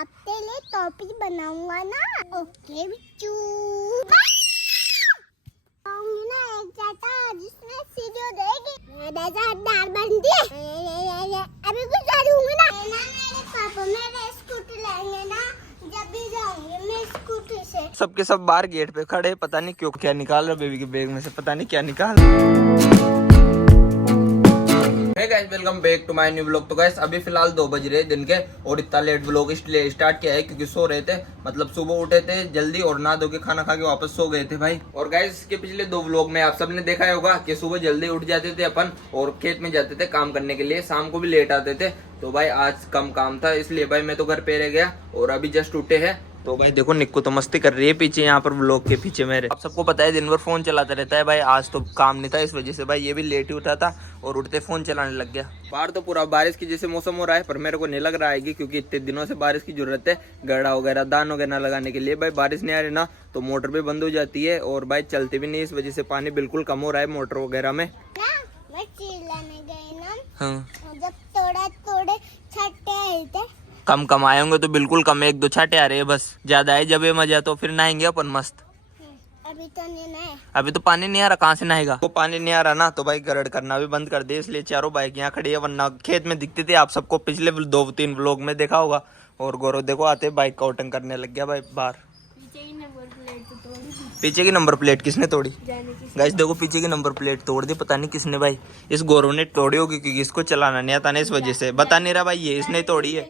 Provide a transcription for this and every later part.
अब तेरे टोपी बनाऊंगा ना। ओके बिच्चू। आऊंगी ना एक चाटा जिसमें सीढ़ी देगी। मेरे साथ दाल बन दी। अभी कुछ करूंगी ना। मेरे पापा मेरे स्कूटी लेंगे ना। जब भी जाऊंगी मैं स्कूटी से। सबके सब बाहर गेट पे खड़े, पता नहीं क्यों क्या निकाल रहे बेबी के बैग में से, पता नहीं क्या निकाल रहे। Guys welcome back to my new vlog. तो गाइस अभी फिलहाल 2 बज रहे दिन के और इतना लेट व्लॉग इसलिए स्टार्ट किया है क्योंकि सो रहे थे, मतलब सुबह उठे थे जल्दी और नहा धो के खाना खा के वापस सो गए थे भाई। और गाइस के पिछले 2 व्लॉग में आप सबने देखा होगा कि सुबह जल्दी उठ जाते थे अपन और खेत में जाते थे काम करने के लिए, शाम को भी लेट आते थे। तो भाई आज कम काम था इसलिए भाई मैं तो घर पे रह गया और अभी जस्ट उठे हैं। तो भाई देखो निक्को तो मस्ती कर रही है पीछे, यहाँ पर व्लॉग के पीछे मेरे। आप सबको पता है दिन भर फोन चलाता रहता है भाई, आज तो काम नहीं था इस वजह से भाई ये भी लेट ही उठा था और उठते फोन चलाने लग गया। बाहर तो पूरा बारिश की जैसे मौसम हो रहा है पर मेरे को नहीं लग रहा है क्योंकि इतने दिनों से बारिश की जरूरत है गड्ढा वगैरह दान वगैरह लगाने के लिए। भाई बारिश नहीं आ रही ना तो मोटर भी बंद हो जाती है और भाई चलती भी नहीं, इस वजह से पानी बिल्कुल कम हो रहा है मोटर वगैरह में। मैं चिल्लाने गई ना। हाँ। जब थोड़े छट्टे आए थे। कम आए होंगे तो बिल्कुल कम, 1-2 छाटे आ रहे हैं बस, ज्यादा है जब ये मजा तो फिर नहाएंगे अपन मस्त। अभी तो नहीं नहाए। अभी तो पानी नहीं आ रहा, कहाँ से नहाएगा। तो पानी नहीं आ रहा ना तो भाई गरड़ करना भी बंद कर दे, इसलिए चारों बाइक यहाँ खड़ी है, वरना खेत में दिखती थी आप सबको पिछले 2-3 व्लॉग में देखा होगा। और गौरव देखो आते बाइक का ओटन करने लग गया भाई बाहर। पीछे की नंबर प्लेट किसने तोड़ी गाइस, देखो पीछे की नंबर प्लेट तोड़ दी, पता नहीं किसने भाई। इस गौरव ने तोड़ी होगी क्योंकि इसको चलाना नहीं आता ना, इस वजह से बता नहीं रहा भाई ये इसने तोड़ी है।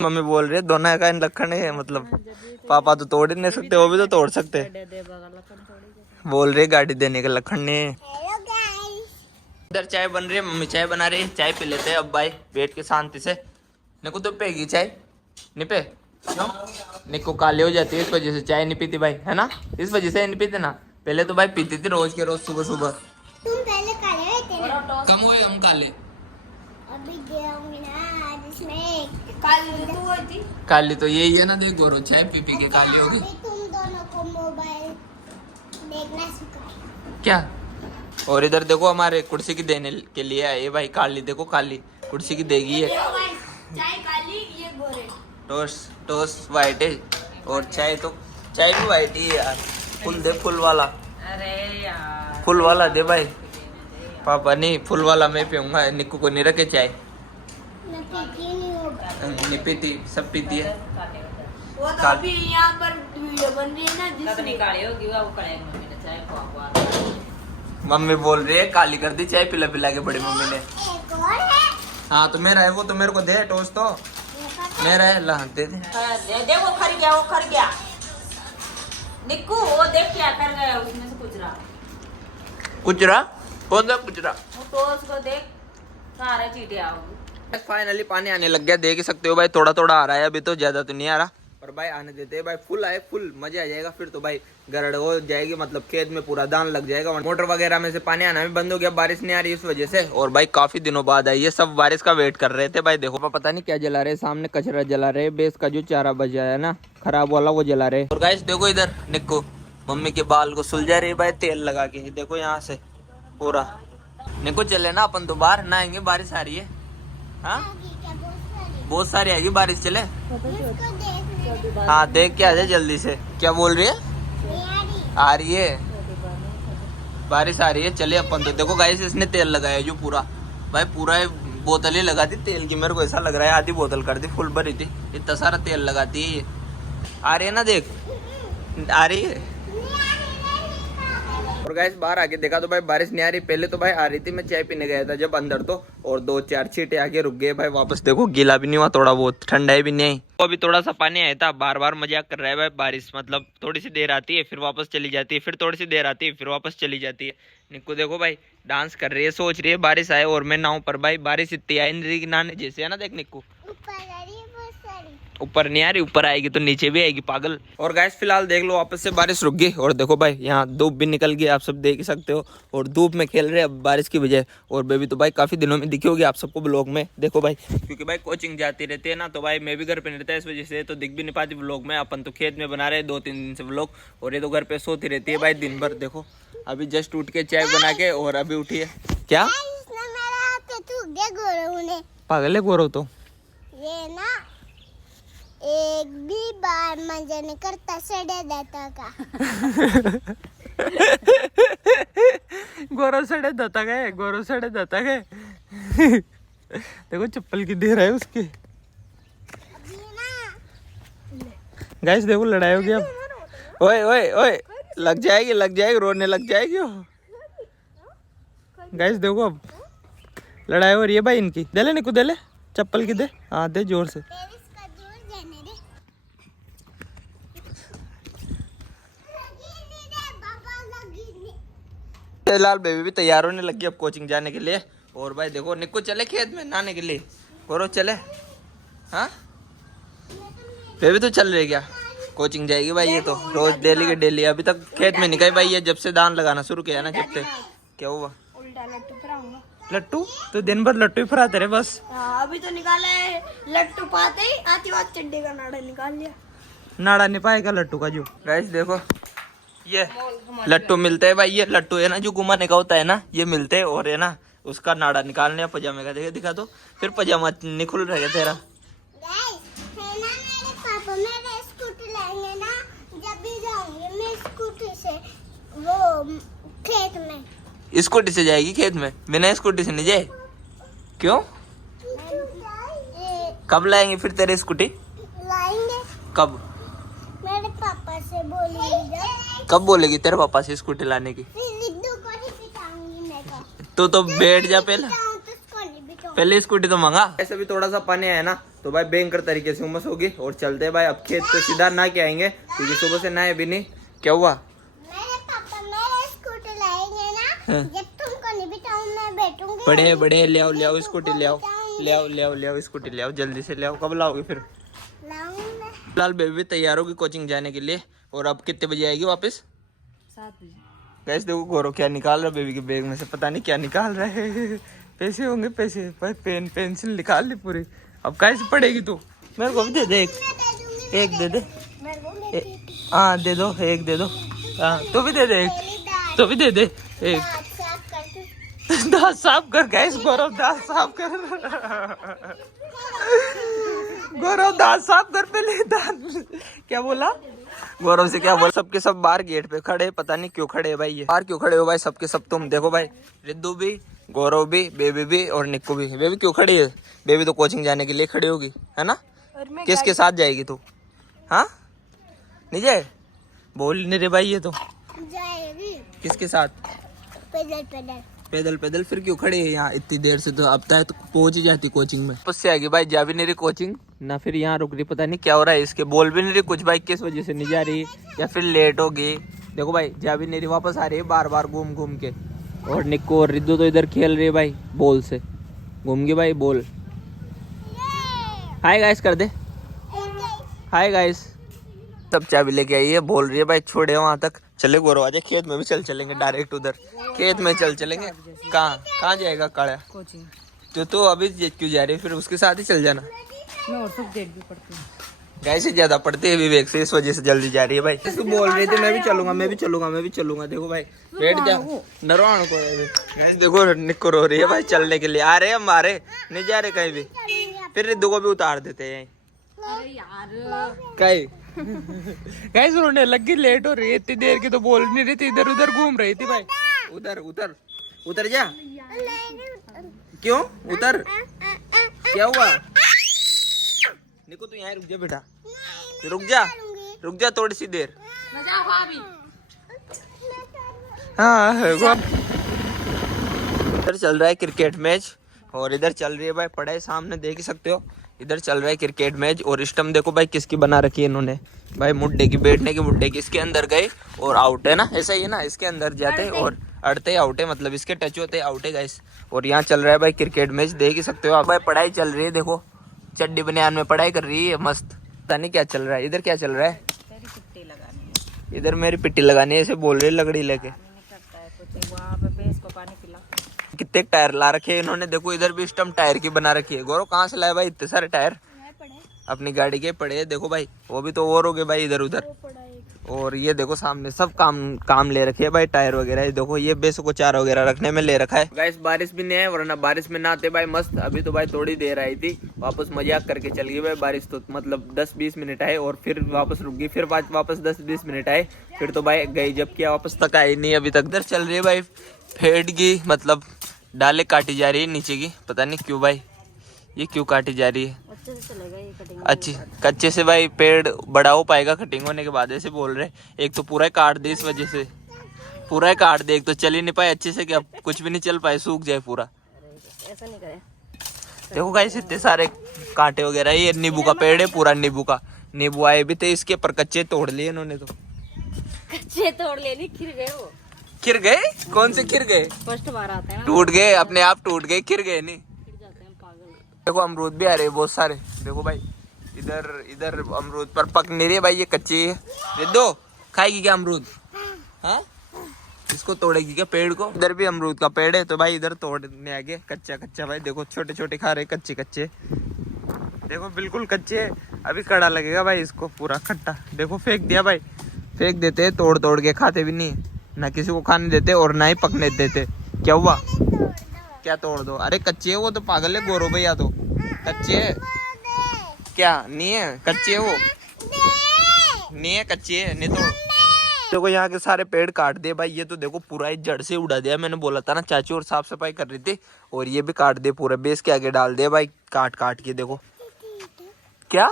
मम्मी बोल रही है दोनों का लखन है, मतलब पापा तो तोड़ ही नहीं सकते, वो भी तो तोड़ सकते। बोल रहे गाड़ी देने के लखन ने। Hello guys. इधर चाय बन रही है, मम्मी चाय बना रही है, चाय पी लेते हैं अब भाई बैठ के शांति से। निको तो पेगी चाय नहीं पे क्यों? निको काली हो जाती है इस वजह से चाय नहीं पीती भाई, है ना, इस वजह से नहीं पीते ना। पहले तो भाई पीती थी रोज के रोज सुबह सुबह। तुम पहले काले हुए थे ना। कम हुए हम काले। अभी जाऊंगी ना जिसमें काली तो यही है ना, देख गौरव चाय पी पी के काली होगी। अभी तुम दोनों को मोबाइल देखना सिखाओ क्या? और इधर देखो हमारे कुर्सी की देने के लिए आए भाई काली, देखो काली कुर्सी की देगी है। चाय काली ये गोरे। टोस्ट वाइट है और चाय भी वाइट ही है यार। फुल दे फुल वाला। अरे यार फुल वाला दे भाई। पापा नहीं फुल वाला मैं पीऊंगा, निक्कू को नहीं रखे चाय। मैं पीती नहीं होगा। नहीं पीती, सब पीती है। वो तो अभी यहाँ पर वीडियो बन रही है ना जिसमें निकाली होगी वो कड़ाई मम्मी ने चाय खुआ। मम्मी बोल रही है काली कर दी चाय पिला पिला के बड़ी मम्मी ने। एक और है। हाँ तो मेरा है वो, तो मेरे को दे टोस्ट तो मेरा है, ला दे दे। दे वो खर गया निक्कू, वो देख क्या कर गया उसमें से कुचरा कौन सा कुचरा? वो तो उसको देख सारे चीटे आओगे। फाइनली पानी आने लग गया, देख सकते हो भाई, थोड़ा थोड़ा आ रहा है, अभी तो ज्यादा तो नहीं आ रहा पर भाई आने देते हैं भाई। फुल आए फुल मजा आ जाएगा फिर तो भाई, गरड़ हो जाएगी, मतलब खेत में पूरा दान लग जाएगा। मोटर वगैरह में से पानी आना भी बंद हो गया, बारिश नहीं आ रही इस वजह से। और भाई काफी दिनों बाद आई है, सब बारिश का वेट कर रहे थे भाई। देखो पता नहीं क्या जला रहे, सामने कचरा जला रहे, बेस का जो चारा बचा है ना खराब वाला वो जला रहे। और गाइस देखो इधर निक्को मम्मी के बाल को सुलझा रही भाई तेल लगा के, देखो यहाँ से पूरा। निक्को चले ना अपन तो बाहर नहाएंगे, बारिश आ रही है। हाँ बहुत सारी आएगी बारिश, चले। हाँ देख के आ जाए जल्दी से। क्या बोल रही है? आ रही है बारिश आ रही है, चले अपन तो। देखो गाइस इसने तेल लगाया जो पूरा भाई, पूरा बोतल ही लगा दी तेल की, मेरे को ऐसा लग रहा है आधी बोतल कर दी, फुल भरी थी, इतना सारा तेल लगाती है ये। आ रही है ना, देख आ रही है। और गाइस बाहर आके देखा तो भाई बारिश नहीं आ रही, पहले तो भाई आ रही थी। मैं चाय पीने गया था जब अंदर तो, और 2-4 छींटे आके रुक गए भाई। वापस देखो गीला भी नहीं हुआ, थोड़ा बहुत ठंडाई भी नहीं आई। तो अभी थोड़ा सा पानी आया था, बार बार मजाक कर रहा है भाई। बारिश मतलब थोड़ी सी देर आती है फिर वापस चली जाती है, फिर थोड़ी सी देर आती है फिर वापस चली जाती है। निक्को देखो भाई डांस कर रही है, सोच रही है बारिश आए और मैं नहाऊं, पर भाई बारिश इतनी आई नहीं कि नहाने जैसे है ना। देख निक्को ऊपर नहीं आ रही, ऊपर आएगी तो नीचे भी आएगी पागल। और गाइस फिलहाल देख लो वापस से बारिश रुक गई और देखो भाई यहाँ धूप भी निकल गई, आप सब देख ही सकते हो। और धूप में खेल रहे अब बारिश की वजह। और बेबी तो भाई काफी दिनों में दिखी होगी आप सबको ब्लॉग में, देखो भाई, क्योंकि भाई कोचिंग जाती रहती है ना तो भाई मैं भी घर पे नहीं रहता है, इस वजह से तो दिख भी नहीं पाती ब्लॉग में। अपन तो खेत में बना रहे 2-3 दिन से ब्लॉग, और ये तो घर पे सोती रहती है भाई दिन भर। देखो अभी जस्ट उठ के चाय बना के और अभी उठी है। क्या पागल है गौरव तो ये ना एक भी बार मजा नहीं करता सड़े देता का गौरव सड़े देता गए, गौरव सड़े देता गए। देखो चप्पल की दे रहा है उसके। अभी ना गाइस देखो लड़ाई होगी अब। ओए ओए ओए लग जाएगी, रोने लग जाएगी वो। गाइस देखो अब लड़ाई हो रही है भाई इनकी। दे ले निकू, दे ले चप्पल की, दे हाँ दे जोर से। पेरिस का दूर जाने दे बाबा लगी फिलहाल बेबी भी तैयार होने लगी अब कोचिंग जाने के लिए। और भाई देखो निक्को चले खेत में नहाने के लिए। गौरव चले? हाँ बेबी तो चल रही क्या? कोचिंग जाएगी भाई ये तो रोज डेली के डेली। अभी तक खेत में नहीं गई भाई ये, जब से धान लगाना शुरू किया ना जब से। क्या हुआ? उल्टा लट्टू फराऊंगा। लट्टू? तो दिन भर लट्टू ही फराते रहे बस। अभी तो निकाला है लट्टू, पाते ही आती बात चड्डी का नाड़ा निकाल लिया। नाड़ा नहीं पाएगा लट्टू का जो। गाइस देखो ये लट्टू मिलते हैं भाई, ये लट्टू है ना जो घुमाने का होता है ना, ये मिलते हैं। और है ना उसका नाड़ा निकालने पजामे का। देखा दिखा दो, फिर पजामा नहीं खुल रहेगा तेरा। गाइस है ना मेरे पापा मेरे स्कूटी लाएंगे ना, जब भी जाऊंगी मैं स्कूटी से वो खेत में। स्कूटी से जाएगी खेत में? बिना स्कूटी से नहीं जाए? क्यों? कब लाएंगे फिर तेरे स्कूटी? लाएंगे कब? मेरे पापा से बोलेंगे। कब बोलेगी तेरे पापा से स्कूटी लाने की? फिर लिड्डू को ही पिटाऊंगी मैं तो बैठ जा पहले, पिटाऊं तो उसको नहीं पिटाऊं। पहले स्कूटी तो मंगा। ऐसे भी थोड़ा सा पानी आया ना तो भाई भयंकर तरीके से उमस होगी। और चलते हैं भाई अब खेत पे सीधा नहा के आएंगे, क्योंकि सुबह से नहाए भी नहीं। क्या हुआ? मेरे पापा मेरे स्कूटी लाएंगे ना, हाँ। जब तुमको नहीं बिठाऊं मैं बैठूंगी। बड़े बड़े ले आओ, ले आओ स्कूटी, ले आओ ले आओ ले आओ ले आओ स्कूटी ले आओ, जल्दी से ले आओ। कब लाओगे फिर? लाऊंगा। फिलहाल बेबी तैयार होगी कोचिंग जाने के लिए। और अब कितने बजे आएगी वापस? 7 बजे। गैस देखो गौरव क्या निकाल रहा है बेबी के बैग में से, पता नहीं क्या निकाल रहा है। पैसे होंगे पैसे, भाई पेन पेंसिल निकाल ली पूरी। अब कैसे पढ़ेगी तू? मेरे को भी दे दे एक दे दे। हाँ दे दो, एक दे दो। हाँ तू भी दे दे एक, तू भी दे दे एक। दांत साफ कर गैस, गौरव दांत साफ कर। गौरव दांत साफ कर पहले। दांत क्या बोला? गौरव से क्या बोला? सबके सब बाहर गेट पे खड़े, पता नहीं क्यों खड़े है भाई ये। बाहर क्यों खड़े हो भाई सबके सब? तुम देखो भाई, रिद्धू भी, गौरव भी, बेबी भी और निक्कू भी। बेबी क्यों खड़ी है? बेबी तो कोचिंग जाने के लिए खड़ी होगी है ना? किसके साथ जाएगी तू? हाँ नहीं जाए? बोल नहीं रे भाई ये तो। जाएगी किसके साथ? पैदल पैदल। पैदल पैदल फिर क्यों खड़े है यहाँ इतनी देर से? तो अब तक तो पहुंच ही जाती कोचिंग में। बस से आएगी भाई, जा भी नहीं रही कोचिंग ना, फिर यहाँ रुक रही। पता नहीं क्या हो रहा है इसके, बोल भी नहीं रही कुछ भाई, किस वजह से नहीं जा रही या फिर लेट होगी। देखो भाई जा भी नहीं रही, वापस आ रही है बार बार घूम घूम के। और निक्को और रिद्धू तो इधर खेल रही है भाई बॉल से, घूम गई भाई बॉल। हाय गाइस कर दे, हाय गाइस। सब चाबी लेके आई है, बोल रही है भाई छोड़े वहाँ तक। चले गौरव आजा, खेत में भी चलेंगे डायरेक्ट उधर खेत में चलेंगे। कहाँ जाएगा काड़ा? कोचिंग तो अभी क्यों जा रही है? फिर उसके साथ ही चल जाना। मैं और सब डेट भी पढ़ती हूँ। गाय से ज्यादा पढ़ते हैं विवेक से, इस वजह से जल्दी जा रही है भाई। इसको बोल रही थी मैं भी चलूंगा मैं भी चलूंगा मैं भी चलूंगा। देखो भाई बैठ जा, नरवाण को देखो निक्को रो रही है भाई चलने के लिए। आ रहे हम, आ रहे नहीं जा रहे कहीं भी। फिर रिद्धू को भी उतार देते हैं। अरे यार कहीं गाइस रोने लगी, लेट हो रही है इतनी देर की, तो बोल नहीं रही थी, इधर उधर घूम रही थी भाई। उधर उधर उधर जा। क्यों उधर? क्या हुआ? निको तू यहाँ रुक जा बेटा, रुक जा थोड़ी सी देर। हाँ इधर चल रहा है क्रिकेट मैच और इधर चल रही है भाई पढ़ाई। सामने देख ही सकते हो, इधर चल रहा है क्रिकेट मैच। और स्टम्प देखो भाई किसकी बना रखी है इन्होंने भाई, मुड्डे की, बैठने की मुड्डे की। इसके अंदर गए और आउट है ना, ऐसा ही है ना, इसके अंदर जाते और अड़ते आउट है, मतलब इसके टच होते आउट है गाइस। और यहाँ चल रहा है भाई क्रिकेट मैच, देख ही सकते हो आप भाई। पढ़ाई चल रही है, देखो चड्डी बनियान में पढ़ाई कर रही है मस्त। पता नहीं क्या चल रहा है इधर, क्या चल रहा है इधर? मेरी पिट्टी लगानी है, ऐसे बोल रही है लकड़ी लेके। कितने टायर ला रखे हैं इन्होंने, देखो इधर भी स्टम्प टायर की बना रखी है। गौरव कहाँ से लाए भाई इतने सारे टायर? अपनी गाड़ी के पड़े हैं देखो भाई, वो भी तो और हो गए भाई इधर उधर। और ये देखो सामने सब काम ले रखे है भाई, टायर वगैरह। ये देखो ये बेसों को चारा वगैरह रखने में ले रखा है। गाइस बारिश भी नहीं है, वरना बारिश में नहाते भाई मस्त। अभी तो भाई थोड़ी देर आई थी, वापस मजाक करके चल गई भाई बारिश। तो मतलब 10-20 मिनट आए और फिर वापस रुक गई, फिर वापस 10-20 मिनट आए, फिर तो भाई गई। जब किया वापस तक आई नहीं, अभी तक। इधर चल रही है भाई फेड की, मतलब डाले काटी जा रही है नीचे की। पता नहीं क्यों भाई, ये क्यों काटी जा रही है। अच्छे से चलेगा ये कटिंग। अच्छी कच्चे से भाई पेड़ बड़ा हो पाएगा कटिंग होने के बाद, ऐसे बोल रहे। एक तो पूरा ही काट दे, इस वजह से पूरा ही काट दे। एक तो चल ही नहीं पाए अच्छे से, क्या कुछ भी नहीं चल पाए, सूख जाए पूरा। ऐसा नहीं करे। देखो गाइस इतने सारे कांटे वगैरह। ये नींबू का पेड़ है, पूरा नींबू का। नींबू आए भी थे इसके, पर कच्चे तोड़ लिए इन्होंने। तो कच्चे तोड़ ले, नहीं खिर गए वो। खिर गए? कौन से खिर गए? फर्स्ट बार आते हैं ना, टूट गए अपने आप, टूट गए, खिर गए नहीं। खिर जाते हैं पागल। देखो अमरूद भी आ रहे हैं बहुत सारे। देखो भाई इधर इधर अमरूद पर पक नहीं रही भाई, ये कच्चे है। ये दो खाएगी क्या अमरूद? हाँ इसको तोड़ेगी क्या पेड़ को? इधर भी अमरूद का पेड़ है, तो भाई इधर तोड़ने आ गए कच्चा कच्चा। भाई देखो छोटे छोटे खा रहे, कच्चे कच्चे। देखो बिल्कुल कच्चे है, अभी कड़ा लगेगा भाई इसको, पूरा खट्टा। देखो फेंक दिया भाई, फेंक देते हैं तोड़ तोड़ के, खाते भी नहीं, ना किसी को खाने देते और ना ही पकने देते। क्या हुआ? क्या तोड़ दो? अरे कच्चे है वो तो, पागल है गोरो भैया, तो कच्चे है क्या? नहीं है कच्चे है वो, नहीं है कच्चे है, नहीं तोड़। देखो यहाँ के सारे पेड़ काट दिए भाई। ये तो देखो पूरा ही जड़ से उड़ा दिया। मैंने बोला था ना चाची और साफ सफाई कर रही थी, और ये भी काट दिए पूरा, बेस के आगे डाल दिया भाई काट काट के। देखो क्या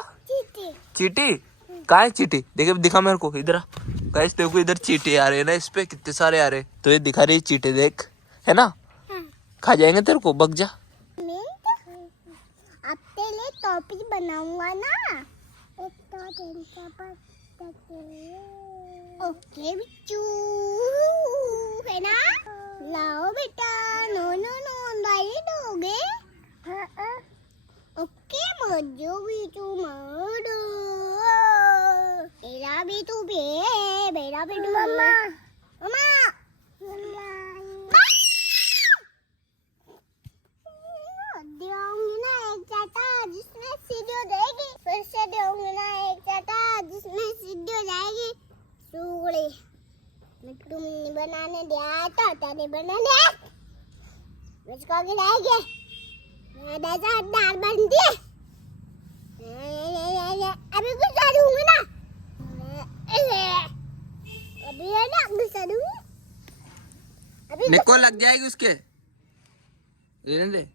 चीटी? कहाँ है चीटी? देखो दिखा मेरे को, इधर गाइस देखो इधर चीटे आ रहे हैं ना, इस पे कितने सारे आ रहे। तो ये दिखा रही चीटे, देख है ना, खा जाएंगे तेरे को, बक जा। अब तेरे लिए टॉपिक बनाऊंगा ना, एक ओके बिच्चू है ना। लाओ बेटा, नो नो नो लाइए दोगे? ओके मजो बिच्चू मरो, मेरा भी तू भी, मेरा भी तू। मम्मा मम्मा दूंगी ना एक चाटा जिसमें सीधी हो जाएगी, फिर से दूंगी ना एक चाटा जिसमें सीधी हो जाएगी। सूगड़े तुम नहीं बनाने दिया, टोटा नहीं बना दिया, मुझको गिराएंगे। मैं दाल बन दिए, अभी गुस्सा दूंगी ना, अभी है ना गुस्सा दूंगी। अभी निको लग जाएगी उसके, रहने दे।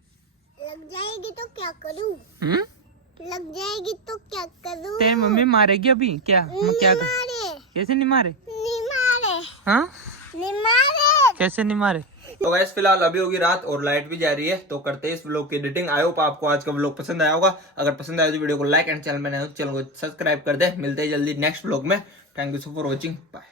लग जाएगी तो क्या करूं? लग जाएगी तो क्या करूं? तेरी मम्मी मारेगी अभी क्या? क्या कर? मारे कैसे नहीं मारे? नहीं मारे, हाँ नहीं मारे। कैसे नहीं मारे? तो गाइस फिलहाल अभी होगी रात और लाइट भी जा रही है, तो करते हैं इस व्लॉग की एडिटिंग। आई होप आपको आज का व्लॉग पसंद आया होगा। अगर पसंद आया तो वीडियो को लाइक एंड चैनल में नए हो चैनल को सब्सक्राइब कर दे। मिलते हैं जल्दी नेक्स्ट व्लॉग में। Thank you so for watching, bye.